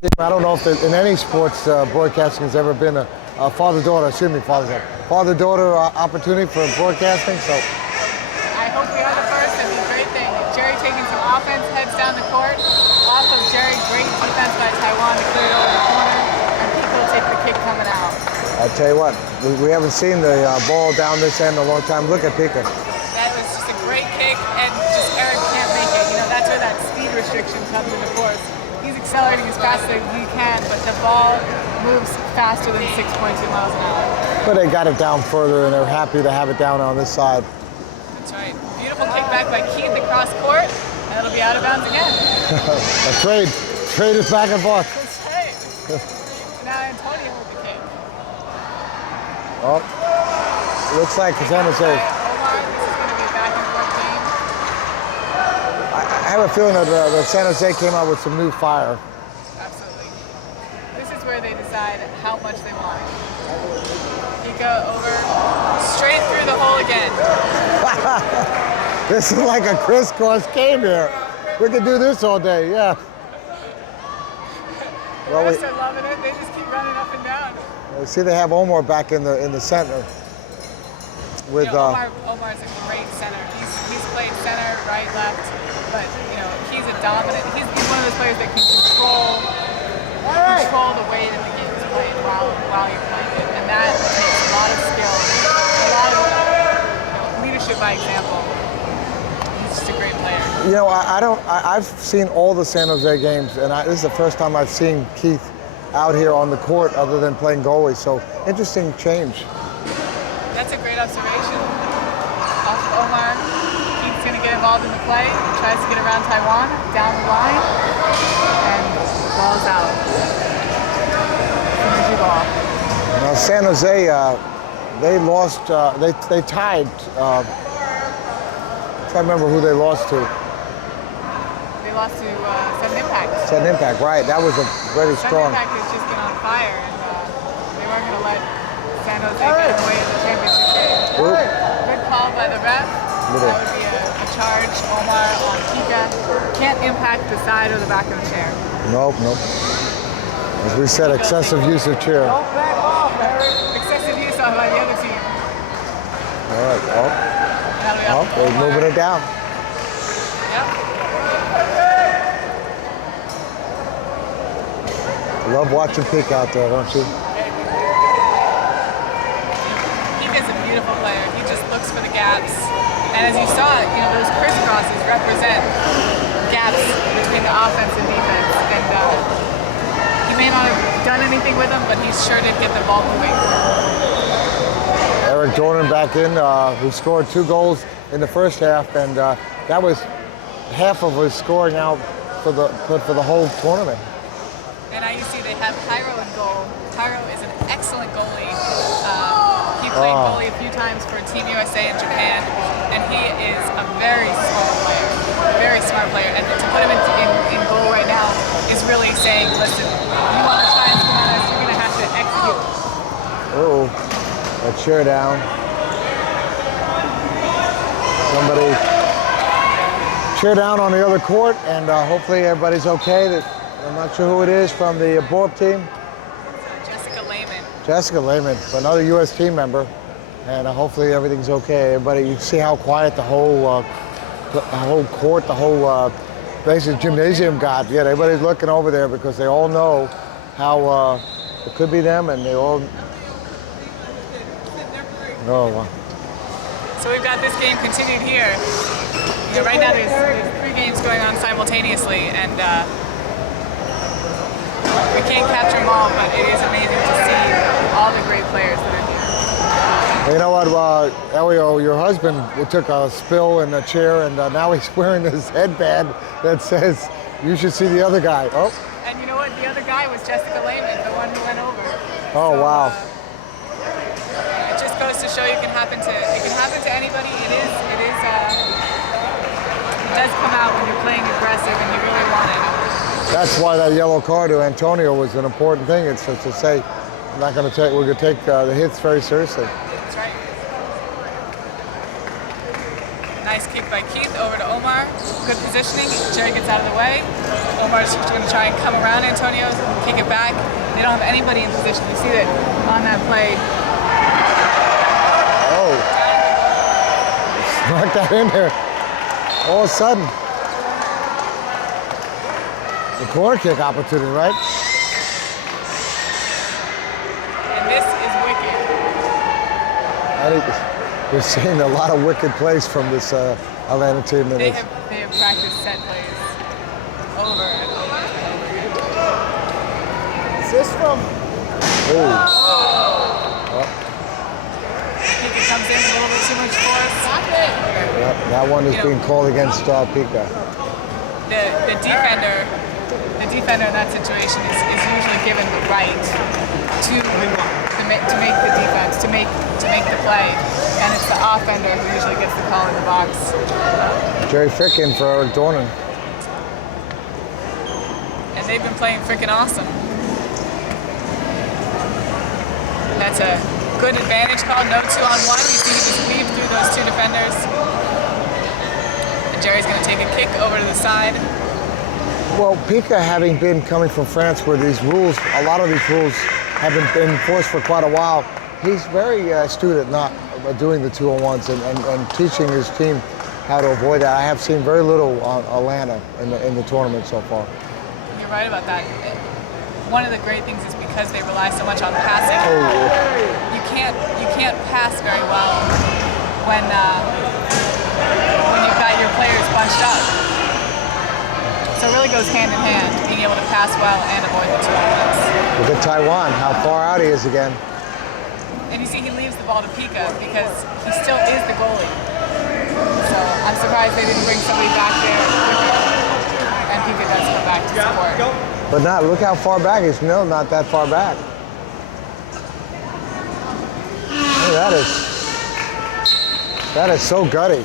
I don't know if in any sports broadcasting has ever been a father-daughter opportunity for broadcasting. So I hope we are the first. It'd be a great thing. Jerry taking some offense, heads down the court. Off of Jerry, great defense by Taiwan to clear it over the corner. And Pico will take the kick coming out. I'll tell you what, we haven't seen the ball down this end in a long time. Look at Pico. That was just a great kick, and just Eric can't make it. You know, that's where that speed restriction comes into force. He's accelerating as fast as he can, but the ball moves faster than 6.2 miles an hour. But they got it down further, and they're happy to have it down on this side. That's right. Beautiful kick back by Keith across court, and it'll be out of bounds again. A trade. Trade is back and forth. That's right. Now Antonio with the kick. Oh, looks like San Jose. Omar, this is going to be a back and forth game. I have a feeling that San Jose came out with some new fire. Absolutely. This is where they decide how much they want. Pico over, straight through the hole again. This is like a crisscross game here. We could do this all day, yeah. The rest are loving it. They just keep running up and down. See, they have Omar back in the center. With Omar's a great center. He's played center, right, left, but you know he's a dominant. He's one of those players that can control the way that the game is played while you're playing it, and that takes a lot of skill, a lot of leadership by example. He's just a great player. You know, I've seen all the San Jose games, and this is the first time I've seen Keith out here on the court other than playing goalie. So interesting change. That's a great observation. Off of Omar, Keith's going to get involved in the play. Tries to get around Taiwan, down the line, and the ball's out. Energy ball. Now San Jose, they lost. They tied. I can't remember who they lost to. They lost to Sudden Impact. Sudden Impact, right? That was a very strong. Sudden Impact has just been on fire, and they weren't going to let San Jose get away in the championship game. Good call by the ref. That would be a charge. Omar on Pika. Can't impact the side or the back of the chair. Nope. As we said, excessive use of chair. Don't back off, Eric. Excessive use on by the other team. All right. They're moving it down. Yep. Love watching Pika out there, don't you? Pika's a beautiful player. He just looks for the gaps. And as you saw, you know, those crisscrosses represent gaps between the offense and defense. And he may not have done anything with them, but he sure did get the ball moving. Eric Jordan back in, who scored 2 goals in the first half, and that was half of his scoring out for the whole tournament. And now you see they have Cairo in goal. Cairo is an excellent goalie. He played goalie a few times for Team USA in Japan, and he is a very smart player. And to put him in goal right now is really saying, listen, you want to try and score us, you're going to have to execute. Oh, a chair down. Somebody chair down on the other court, and hopefully everybody's okay. I'm not sure who it is from the Borp team. Jessica Lehman, another U.S. team member, and hopefully everything's okay. Everybody, you see how quiet the whole court, the whole basically gymnasium got. Yeah, everybody's looking over there because they all know how it could be them, and they all. Oh. So we've got this game continued here. You know, right now there's 3 games going on simultaneously, and we can't capture them all, but it is amazing to see all the great players that are here. You know what, Elio, your husband took a spill in a chair, and now he's wearing this headband that says, "You should see the other guy." Oh. And you know what? The other guy was Jessica Lehman, the one who went over. Oh, so, wow. It just goes to show it can happen to anybody. It does come out when you're playing aggressive and you really want it. That's why that yellow card to Antonio was an important thing. It's to say, we're going to take the hits very seriously. That's right. Nice kick by Keith over to Omar. good positioning. Jerry gets out of the way. Omar's going to try and come around Antonio, kick it back. They don't have anybody in position. You see that on that play. Oh. Snuck that in there. All of a sudden. The corner kick opportunity, right? And this is wicked. We're seeing a lot of wicked plays from this Atlanta team. They have practiced set plays over and over and over again. Is this from? Oh. I think it comes in a little bit too much force. Stop it. Yep, that one is being called against Pika. The defender in that situation is usually given the right to make the defense, to make the play, and it's the offender who usually gets the call in the box. Jerry Frickin for Eric Dornan. And they've been playing freaking awesome. That's a good advantage call, no 2-on-1. You see he just weaved through those two defenders. And Jerry's gonna take a kick over to the side. Well, Pika, having been coming from France where these rules, a lot of these rules have been enforced for quite a while, he's very astute at not doing the 2-on-1s and teaching his team how to avoid that. I have seen very little on Atlanta in the tournament so far. You're right about that. One of the great things is because they rely so much on passing. You can't pass very well when you've got your players bunched up. So it really goes hand in hand, being able to pass well and avoid the 2-on-1s. Look at Taiwan, how far out he is again. And you see he leaves the ball to Pika because he still is the goalie. So I'm surprised they didn't bring somebody back there quicker. And Pika does come back to support. But look how far back he's still not that far back. Look, that is so gutty.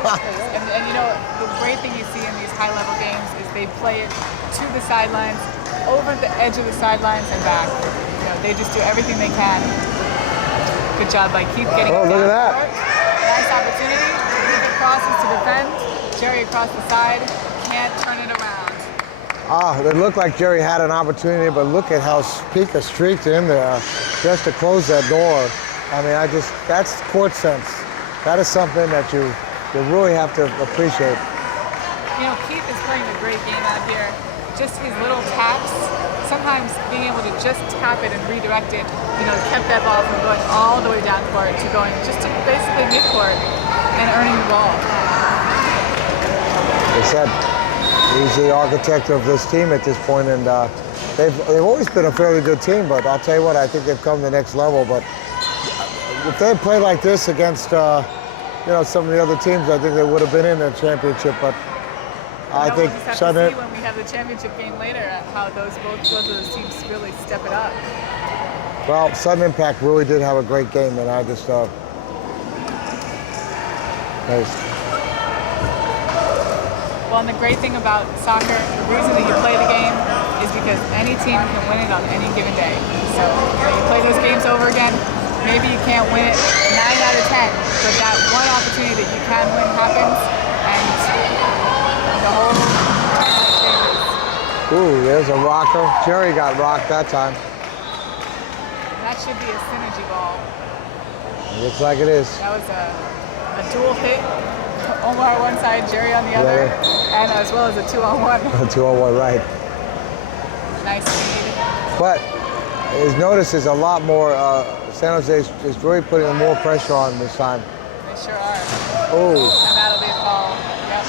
and you know, the great thing you see in these high-level games is they play it to the sidelines, over the edge of the sidelines and back. You know, they just do everything they can. Good job by Keith getting it look at down that. court. Nice opportunity. Keith crosses to defend. Jerry across the side. Can't turn it around. It looked like Jerry had an opportunity, but look at how Pika streaked in there just to close that door. I mean, that's court sense. That is something that you really have to appreciate. You know, Keith is playing a great game out here. Just his little taps, sometimes being able to just tap it and redirect it, you know, kept that ball from going all the way down court to going just to basically midcourt and earning the ball. They said he's the architect of this team at this point, and they've always been a fairly good team, but I'll tell you what, I think they've come to the next level. But if they had played like this against some of the other teams, I think they would have been in the championship. But I think we'll just have to see when we have the championship game later how both of those teams really step it up. Well, Sudden Impact really did have a great game, and I just Well, and the great thing about soccer, the reason that you play the game is because any team can win it on any given day. So you play those games over again, maybe you can't win it 9 out of 10, but that one opportunity that you can win happens, and the whole tournament changes. Ooh, there's a rocker. Jerry got rocked that time. And that should be a synergy ball. It looks like it is. That was a dual hit. Omar on one side, Jerry on the other, and as well as a 2-on-1. A 2-on-1, right. Nice speed. But his notice is a lot more. San Jose is really putting more pressure on this time. They sure are. Oh. And that'll be a call. Yep.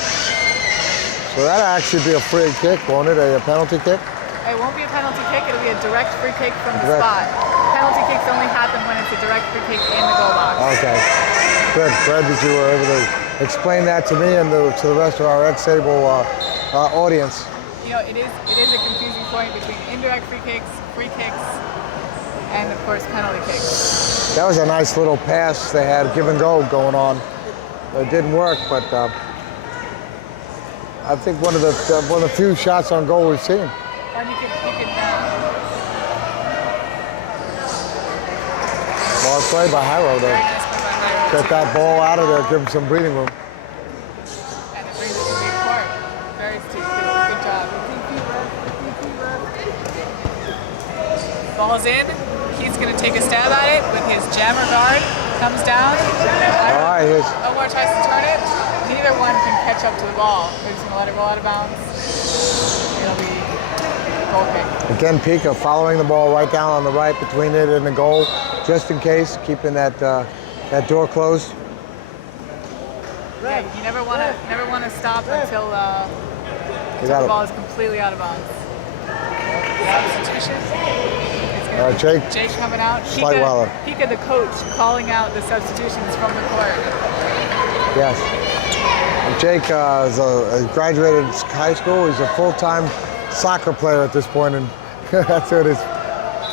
So that'll actually be a free kick, won't it? A penalty kick? It won't be a penalty kick. It'll be a direct free kick from the spot. Penalty kicks only happen when it's a direct free kick in the goal box. Okay. Good. Glad that you were able to explain that to me and to the rest of our ex-Sable audience. You know, it is a confusing point between indirect free kicks, and of course penalty kicks. That was a nice little pass they had, give and go going on. It didn't work, but I think one of the few shots on goal we've seen. And you can Well played by Hyro very there. nice play by Hyro. Get that ball out of there, give him some breathing room. And it brings it to midcourt. Ball's in. He's going to take a stab at it with his jammer guard. Comes down. All right, here's... Omar tries to turn it. Neither one can catch up to the ball. They're just going to let it roll out of bounds. It'll be goal kick. Again, Pika following the ball right down on the right between it and the goal, just in case, keeping that door closed. Yeah, you never want to stop until the ball is completely out of bounds. Substitution. Jake coming out. Pika, the coach, calling out the substitutions from the court. Yes. Jake graduated high school. He's a full-time soccer player at this point, and that's what it is.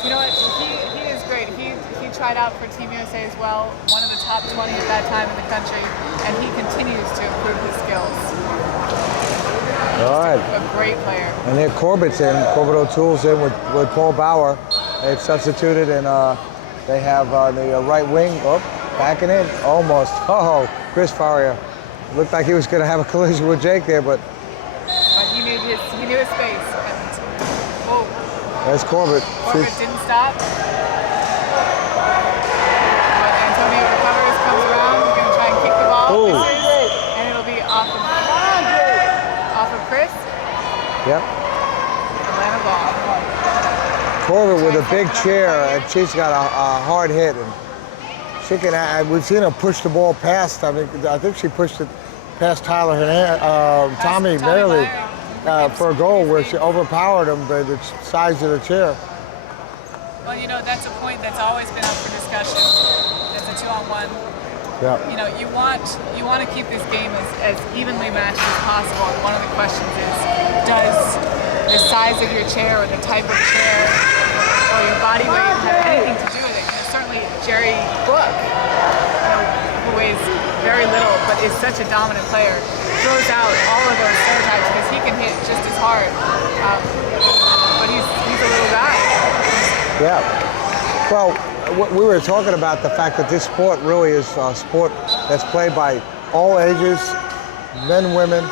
You know what? He is great. He tried out for Team USA as well, one of the top 20 at that time in the country, and he continues to improve his skills. All right. A great player. And there Corbett's in. Corbett O'Toole's in with Paul Bauer. They've substituted, and they have the right wing. Oh, backing in. Almost. Oh, Chris Faria. Looked like he was going to have a collision with Jake there, but he knew his space. And, whoa. There's Corbett. Corbett didn't stop. But Antonio recovers, comes around. He's going to try and kick the ball. Misses, and it'll be off of Chris. Yep. Atlanta ball. Corbett with a big chair, and she's got a hard hit, and she can. We've seen her push the ball past. I think she pushed it past Tommy Bailey for a goal where she overpowered him by the size of the chair. Well, you know, that's a point that's always been up for discussion. It's a 2-on-1. Yeah. You know, you want to keep this game as evenly matched as possible. And one of the questions is, does the size of your chair or the type of chair or your body weight have anything to do with it? You know, certainly Jerry Book, who weighs very little but is such a dominant player, throws out all of those stereotypes because he can hit just as hard. But he's a little guy. Yeah. Well, we were talking about the fact that this sport really is a sport that's played by all ages, men, women.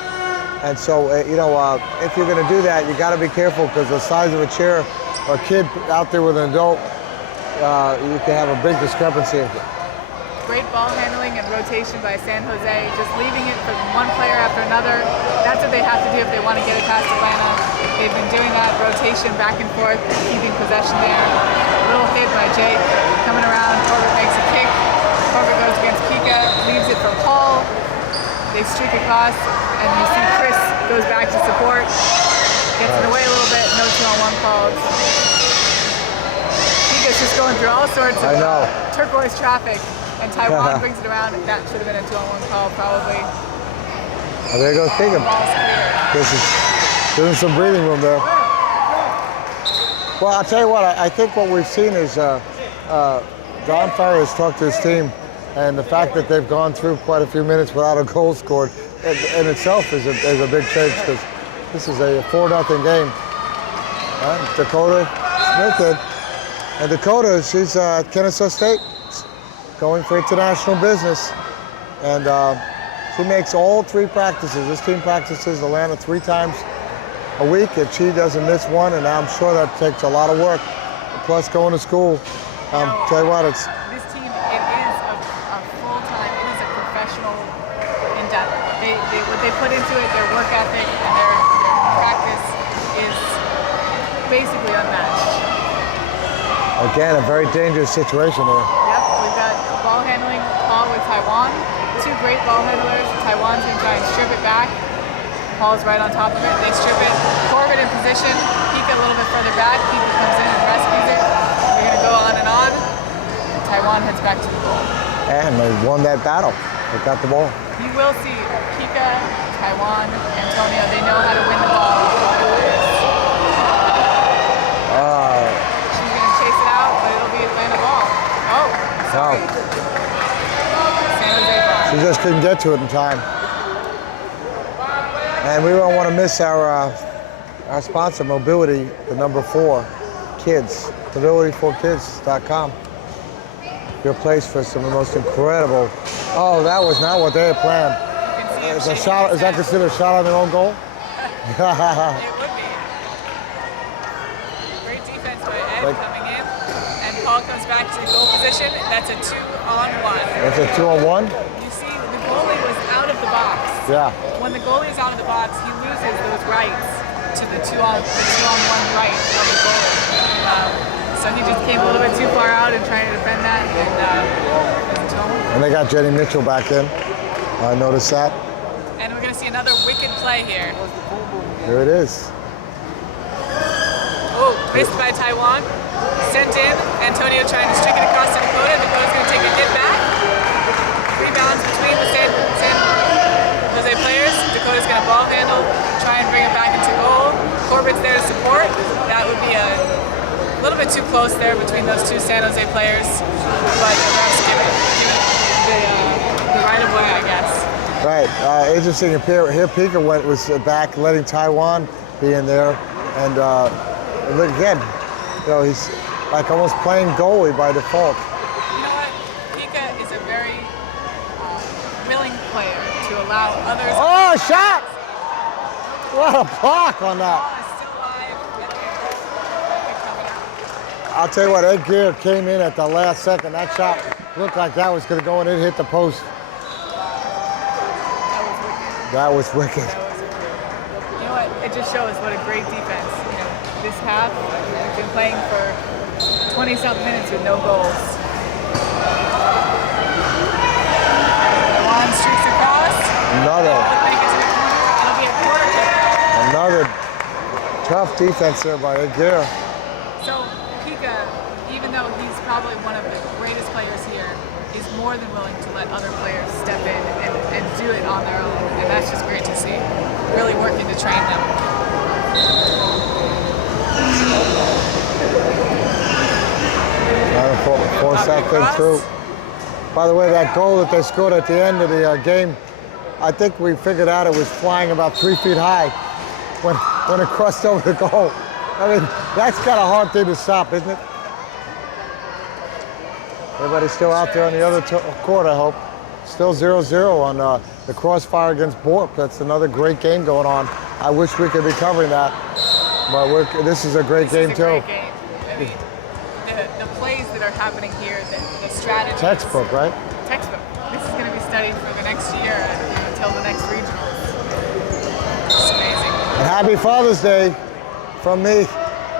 And so, if you're going to do that, you got to be careful because the size of a chair or a kid out there with an adult, you can have a big discrepancy. Great ball handling and rotation by San Jose, just leaving it from one player after another. That's what they have to do if they want to get it past Atlanta. They've been doing that rotation back and forth, keeping possession there. A little hit by Jake, coming around, Corbett makes a kick. Corbett goes against Pika, leaves it for Paul. They streak across, and you see Chris goes back to support. Gets in the way a little bit, no 2-on-1 calls. Pika's just going through all sorts of turquoise traffic. And Taiwan brings it around, and that should have been a 2-on-1 call, probably. Oh, there goes Pika. There's some breathing room there. Well, I'll tell you what, I think what we've seen is Don Farrier has talked to his team, and the fact that they've gone through quite a few minutes without a goal scored in itself is a big change, because this is a 4-0 game. Dakota Smith, and Dakota, she's at Kennesaw State, going for international business, and she makes all 3 practices. This team practices Atlanta 3 times a week, and she doesn't miss one, and I'm sure that takes a lot of work, plus going to school. Tell you what, this team, it is a full-time, it is a professional endeavor. What they put into it, their work ethic and their practice is basically unmatched. Again, a very dangerous situation here. Yep, we've got ball handling, Paul with Taiwan. 2 great ball handlers. Taiwan's going to try and strip it back. Paul's right on top of it. They strip it. Corbett in position. Pika a little bit further back. Pika comes in and rescues it. We're going to go on and on. And Taiwan heads back to the goal. And they won that battle. They got the ball. You will see Pika, Taiwan, Antonio, they know how to win the ball. She's going to chase it out, but it'll be Atlanta ball. Oh, sorry. San Jose ball. She just couldn't get to it in time. And we don't want to miss our sponsor, Mobility, the number 4, Kids, mobility4kids.com. Your place for some of the most incredible. Oh, that was not what they had planned. Is that considered a shot on their own goal? It would be. Great ahead coming in. And Paul comes back to the goal position. That's a 2-on-1. That's a 2-on-1? You see, the goalie was out of the box. Yeah. When the goalie is out of the box, he loses those rights to the 2-on-1 right of the goalie. So he just came a little bit too far out and trying to defend that. And they got Jenny Mitchell back in. I noticed that. And we're going to see another wicked play here. Here it is. Oh, missed by Taiwan. Sent in. Antonio trying to streak it across to Dakota. Dakota's going to take a hit back. Rebounds between the San Jose players. Dakota's going to ball handle, try and bring it back into goal. Corbett's there to support. That would be a little bit too close there between those two San Jose players. But the refs give it the right of way, I guess. Right. Interesting. Here Pika was back, letting Taiwan be in there. And look again, he's like almost playing goalie by default. You know what? Pika is a very willing player to allow others. Oh, shot! What a block on that. I'll tell you what, Ed Gear came in at the last second. That shot looked like that was going to go and it hit the post. That was wicked. You know what? It just shows what a great defense. This half, we've been playing for 20-something minutes with no goals. One streaks across. Another. It'll be a quarter kick. Another tough defense there by Ed Gear. So Pika, even though he's probably one of the greatest players here, is more than willing to let other players step in and do it on their own. And that's just great to see. Really working to train them. Force that thing through. By the way, that goal that they scored at the end of the game, I think we figured out it was flying about 3 feet high when it crossed over the goal. I mean, that's kind of hard thing to stop, isn't it? Everybody's still out there on the other court, I hope. Still 0-0 on the crossfire against Bork. That's another great game going on. I wish we could be covering that, but this is a great game too. Great game. I mean, the plays that are happening here, the strategy. Textbook, right? Textbook. This is going to be studied for the next year until the next regionals. It's amazing. And happy Father's Day from me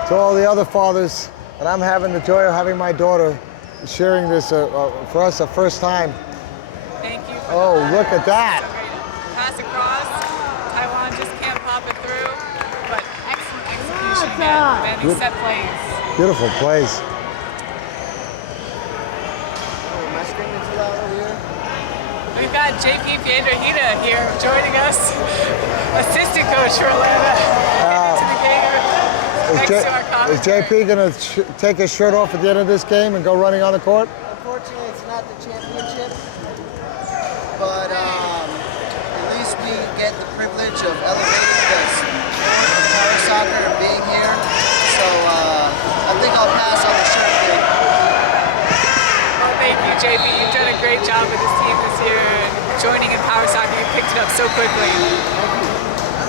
to all the other fathers. And I'm having the joy of having my daughter sharing this for us the first time. Thank you. Oh, look at that. Pass across. Taiwan just can't pop it through. But excellent execution again. Many set plays. Beautiful plays. We've got JP Piedrahita here joining us. Assistant coach for Atlanta. To the game Is JP going to take his shirt off at the end of this game and go running on the court? Unfortunately, it's not the championship, but at least we get the privilege of elevating the sport of power soccer and being here. So I think I'll pass on the shirt thing. Well, thank you, JP. You've done a great job with this team this year and joining in power soccer. You picked it up so quickly.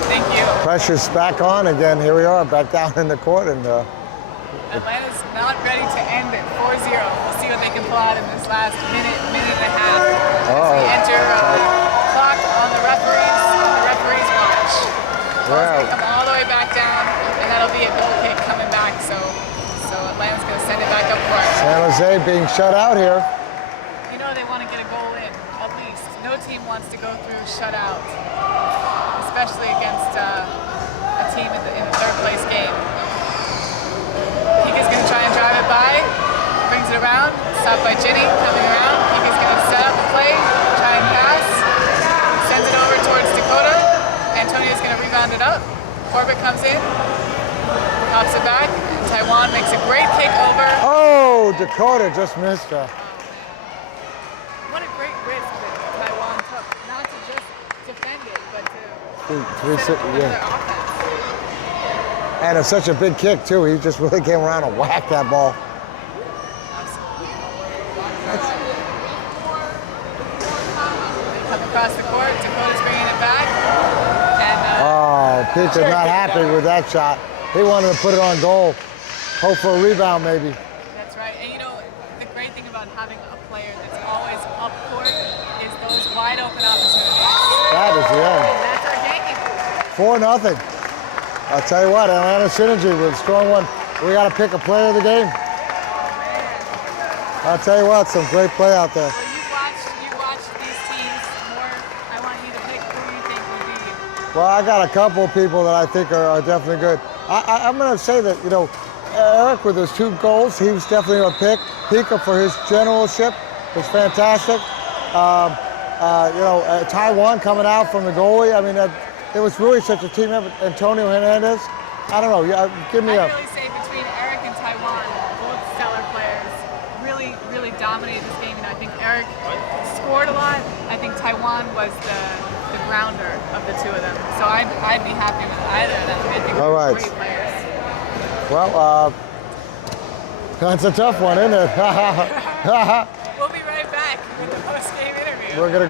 Thank you. Pressure's back on again. Here we are, back down in the court, and Atlanta's not ready to end at 4-0. We'll see what they can pull out in this last minute and a half. As we enter clock on the referee's watch. Wow. It's going to come all the way back down, and that'll be a goal kick coming back. So Atlanta's going to send it back up court. San Jose being shut out here. You know they want to get a goal in, at least. No team wants to go through shutout, especially against a team in the third place game. Pika's going to try and drive it by, brings it around, stopped by Ginny, coming around. Pika's going to set up the play, try and pass, sends it over towards Dakota. Antonio's going to rebound it up. Corbett comes in, pops it back. Taiwan makes a great kick over. Oh, Dakota just missed her. What a great risk that Taiwan took, not to just defend it, but to set up another offense. And it's such a big kick too. He just really came around and whacked that ball. They come across the court. Dakota's bringing it back. And Pete's not happy with that shot. He wanted to put it on goal. hope for a rebound maybe. That's right. And you know, the great thing about having a player that's always up court is those wide open opportunities. That is the end. And that's our game. 4-0. I'll tell you what, Atlanta Synergy with a strong one. We got to pick a player of the game. I'll tell you what, some great play out there. Well, you watch these teams more. I want you to pick who you think will be. Well, I got a couple of people that I think are definitely good. I'm going to say that, you know, Eric with his 2 goals, he was definitely a pick. Pika for his generalship was fantastic. You know, Taiwan coming out from the goalie. I mean, it was really such a team effort. Antonio Hernandez. I don't know. Give me I'd really say between Eric and Taiwan, both stellar players, really dominated this game. And I think Eric scored a lot. I think Taiwan was the grounder of the 2 of them. So I'd be happy with either of them. I think All they're right. great players. Well, that's a tough one, isn't it? We'll be right back with the post-game interview. We're gonna